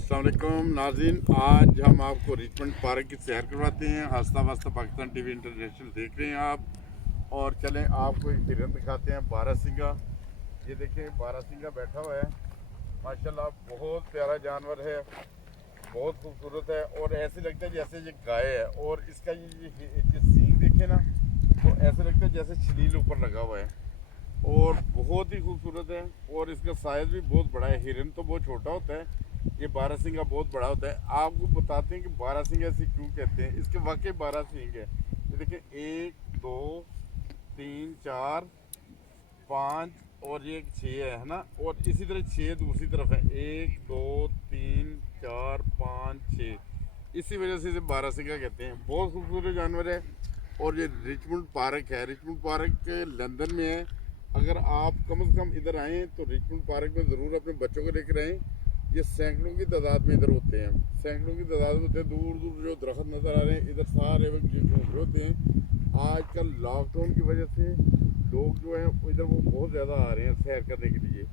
अस्सलाम वालेकुम नाज़रीन, आज हम आपको रिचमंड पार्क की सैर करवाते हैं। हंसता वस्ता पाकिस्तान टीवी इंटरनेशनल देख रहे हैं आप। और चलें आपको एक हिरन दिखाते हैं, बारहसिंगा। ये देखें, बारहसिंगा बैठा हुआ है। माशाल्लाह बहुत प्यारा जानवर है, बहुत खूबसूरत है और ऐसे लगता है जैसे ये गाय है। और इसका ये सींग देखे ना, तो ऐसे लगता है जैसे छलील ऊपर लगा हुआ है और बहुत ही खूबसूरत है। और इसका साइज़ भी बहुत बड़ा है। हिरन तो बहुत छोटा होता है, ये बारहसिंगा बहुत बड़ा होता है। आपको बताते हैं कि बारहसिंगा ऐसे क्यों कहते हैं। इसके वाकई 12 सींग है। ये देखिए, 1 2 3 4 5 और ये 6 है ना। और इसी तरह 6 दूसरी तरफ है, 1 2 3 4 5 6। इसी वजह से इसे बारहसिंगा कहते हैं। बहुत खूबसूरत जानवर है। और ये रिचमंड पार्क है, रिचमंड पार्क लंदन में है। अगर आप कम से कम इधर आएँ तो रिचमंड पार्क में ज़रूर अपने बच्चों को लेकर आएँ। ये सैकड़ों की तादाद में इधर होते हैं, सैकड़ों की तादाद में होते हैं। दूर दूर जो दरख्त नज़र आ रहे हैं, इधर सारे वक्त ये घूम रहे होते हैं। आजकल लॉकडाउन की वजह से लोग जो हैं इधर वो बहुत ज़्यादा आ रहे हैं सैर करने के लिए।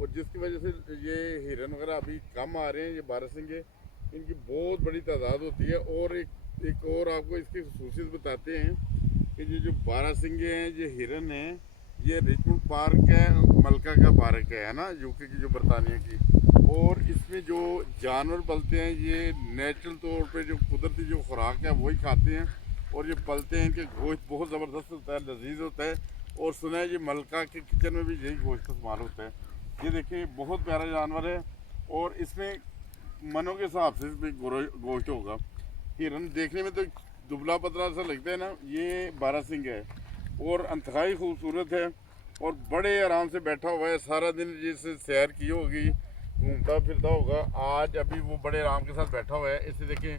और जिसकी वजह से ये हिरन वगैरह अभी कम आ रहे हैं। ये बारहसिंगे, इनकी बहुत बड़ी तादाद होती है। और एक और आपको इसकी खसूसियत बताते हैं कि ये जो बारहसिंगे हैं, ये हिरन हैं, ये रिचमंड पार्क है, मलका का पार्क है ना, यूके की, जो बरतानिया की। और इसमें जो जानवर पलते हैं ये नेचुरल तौर पे जो कुदरती जो खुराक है वही खाते हैं। और ये पलते हैं, इनके गोश्त बहुत ज़बरदस्त होता है, लजीज होता है। और सुना है ये मलका के किचन में भी यही गोश्त इस्तेमाल होता है। ये देखिए, बहुत प्यारा जानवर है। और इसमें मनों के हिसाब से इसमें गोश्त होगा। हिरन देखने में तो दुबला पतला सा लगता है ना, ये बारहसिंग है और इंतहाई खूबसूरत है। और बड़े आराम से बैठा हुआ है, सारा दिन जैसे सैर की होगी, घूमता फिरता होगा। आज अभी वो बड़े आराम के साथ बैठा हुआ है। इसे देखें,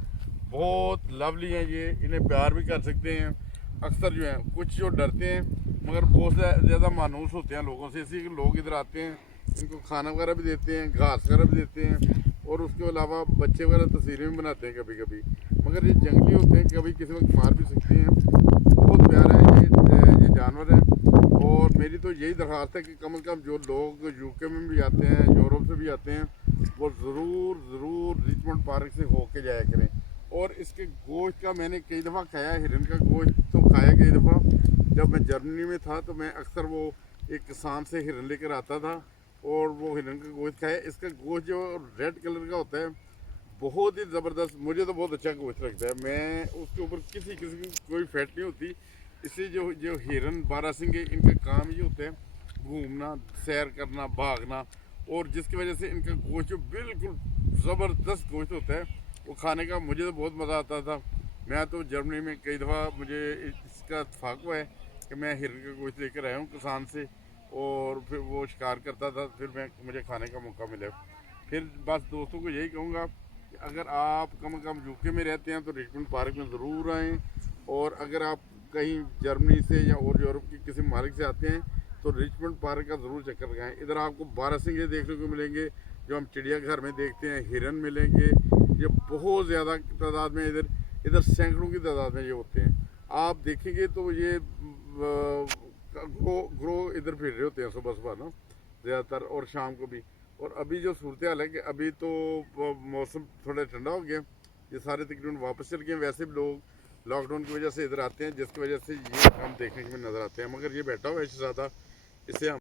बहुत लवली हैं ये, इन्हें प्यार भी कर सकते हैं। अक्सर जो हैं कुछ जो डरते हैं, मगर बहुत ज़्यादा मानूस होते हैं लोगों से, इसी लोग इधर आते हैं, इनको खाना वगैरह भी देते हैं, घास वगैरह भी देते हैं। और उसके अलावा बच्चे वगैरह तस्वीरें भी बनाते हैं कभी कभी। मगर ये जंगली होते हैं, कभी किसी वक्त मार भी सकते हैं। बहुत प्यारा है ये जानवर है। और मेरी तो यही दरख्वास्त है कि कम से कम जो लोग यूके में भी आते हैं, यूरोप से भी आते हैं, वो ज़रूर रिचमंड पार्क से होके जाया करें। और इसके गोश्त का मैंने कई दफ़ा खाया, हिरन का गोश्त तो खाया कई दफ़ा। जब मैं जर्मनी में था तो मैं अक्सर वो एक किसान से हिरन लेकर आता था और वो हिरन का गोश्त खाया। इसका गोश्त जो रेड कलर का होता है, बहुत ही ज़बरदस्त, मुझे तो बहुत अच्छा गोश्त लगता है। मैं उसके ऊपर किसी किस्म की कोई फैट नहीं होती। इसलिए जो जो हिरन बारहसिंगे, इनका काम ये होता है घूमना, सैर करना, भागना। और जिसकी वजह से इनका गोश्त जो बिल्कुल ज़बरदस्त गोश्त होता है, वो खाने का मुझे तो बहुत मज़ा आता था। मैं तो जर्मनी में कई दफ़ा मुझे इसका इत्तेफाक हुआ है कि मैं हिरन का गोश्त लेकर आया हूँ किसान से, और फिर वो शिकार करता था, फिर मुझे खाने का मौका मिला। फिर बस दोस्तों को यही कहूँगा कि अगर आप कम से कम यूके में रहते हैं तो रिचमंड पार्क में ज़रूर आएँ। और अगर आप कहीं जर्मनी से या और यूरोप की किसी ममालिक से आते हैं तो रिचमंड पार्क का ज़रूर चक्कर लगाएं। इधर आपको बारहसिंगे देखने को मिलेंगे, जो हम चिड़ियाघर में देखते हैं, हिरन मिलेंगे। ये बहुत ज़्यादा तादाद में इधर इधर सैकड़ों की तादाद में ये होते हैं। आप देखेंगे तो ये ग्रो इधर फिर रहे होते हैं सुबह सुबह ना, ज़्यादातर, और शाम को भी। और अभी जो सूरत हाल है कि अभी तो मौसम थोड़ा ठंडा हो गया, ये सारे तकरीबन वापस चल गए। वैसे भी लोग लॉकडाउन की वजह से इधर आते हैं, जिसकी वजह से ये हम देखने के में नज़र आते हैं। मगर ये बैठा हुआ है ज़्यादा, इसे हम